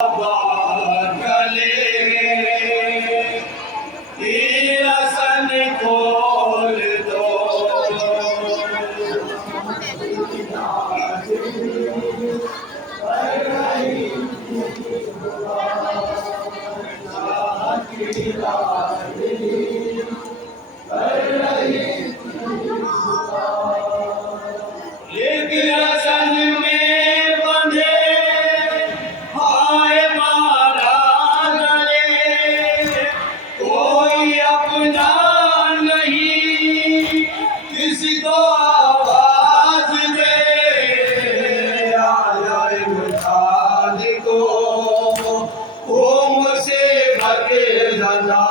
गले की रसन खोल दो, एक रसन में बंधे हाय मारा गले, कोई अपना नहीं किसी को आवाज दे, आ जाए मुझाद को होम से भरे ज़दा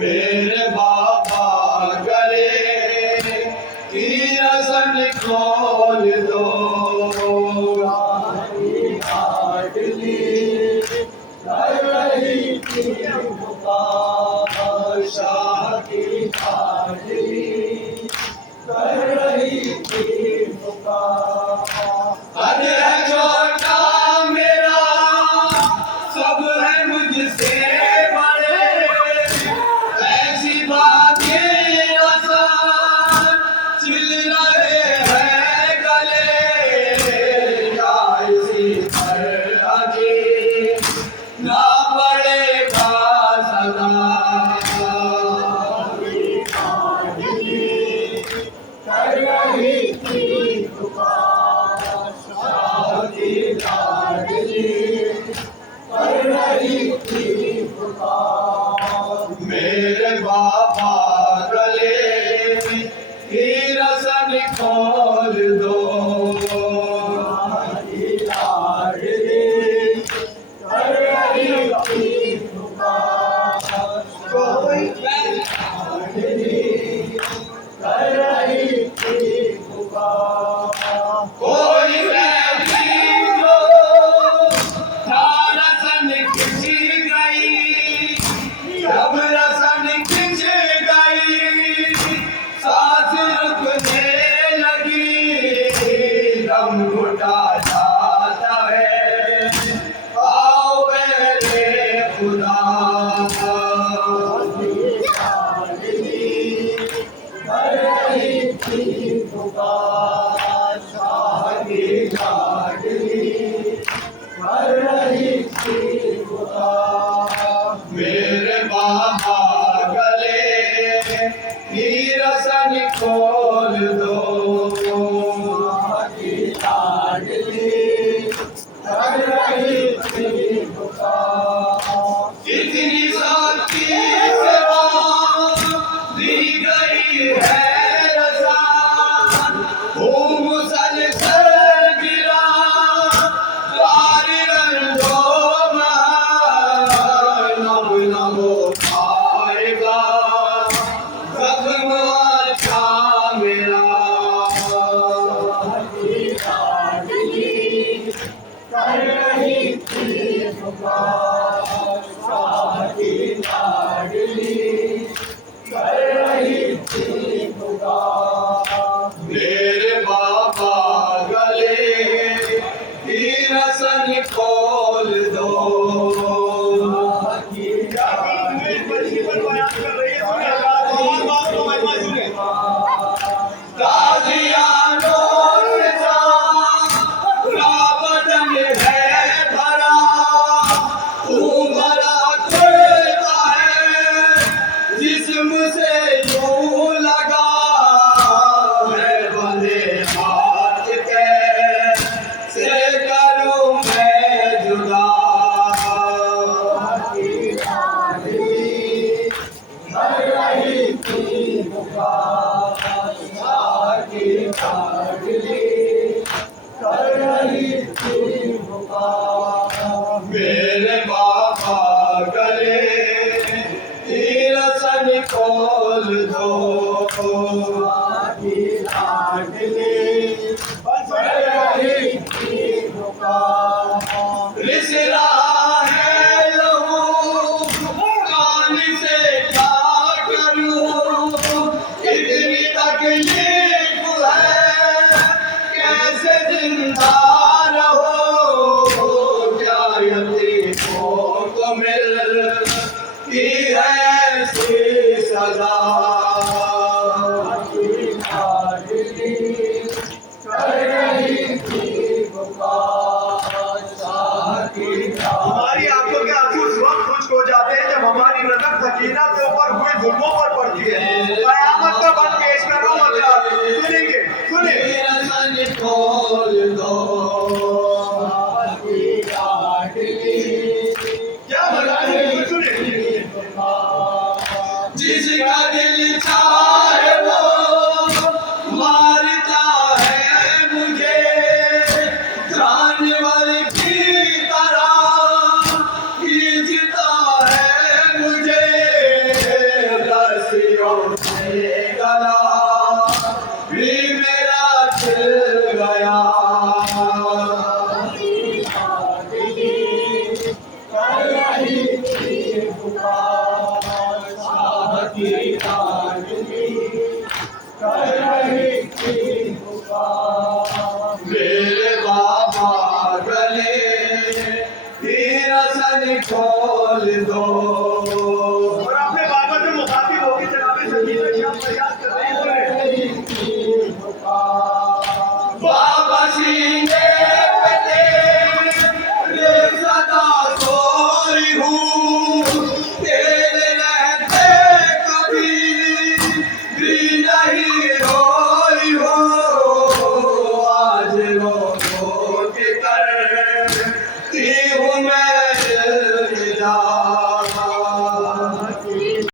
मेरे बाबा गले की रसन खोल दो, हद है छोटा मेरा, सब है मुझसे बड़े, ऐसी बातें आसान छिल रहे हैं गले, या इसी पर अजी ना पड़ेगा सदा, मेरे बाबा गले की रसन खोल दो, कोई जब रसन खिंच गई, सांस रुकने लगी, दम घुटा जाता है, आओ मेरे खुदा, मेरे बाबा गले की रसन खोल दो, इतनी साथी सेवा दी गई है रसान, खूब मुसलसल गिरा कारीगर दो नब नब आएगा जख्म अच्छा मेरा, मेरे बाबा गले की रसन खोल दो, ताजियानों से सारा बदन है भरा, भरा खुलता है जिस्म से यूं लगा है, बंधे हाथ कैसे करूं मैं जुदा, मेरे बाबा गले की रसन खोल दो, रिश्ता हमारी आंखों के आंसू उस वक्त खुश्क हो जाते हैं जब हमारी नजर सकीना के ऊपर हुए जुल्मों पर पड़ती है। कयामत का बन पेश कर रहा हूं मतलब सुनेंगे सुने मेरा सन खोल दो क्या बताएं सुने जिसका दिल चाहे वो मारता है मुझे जानवर की तरह खींचता है मुझे रस्सियों से गला भी मेरा छिल गया मेरे बाबा गले तेरा सन खोल दो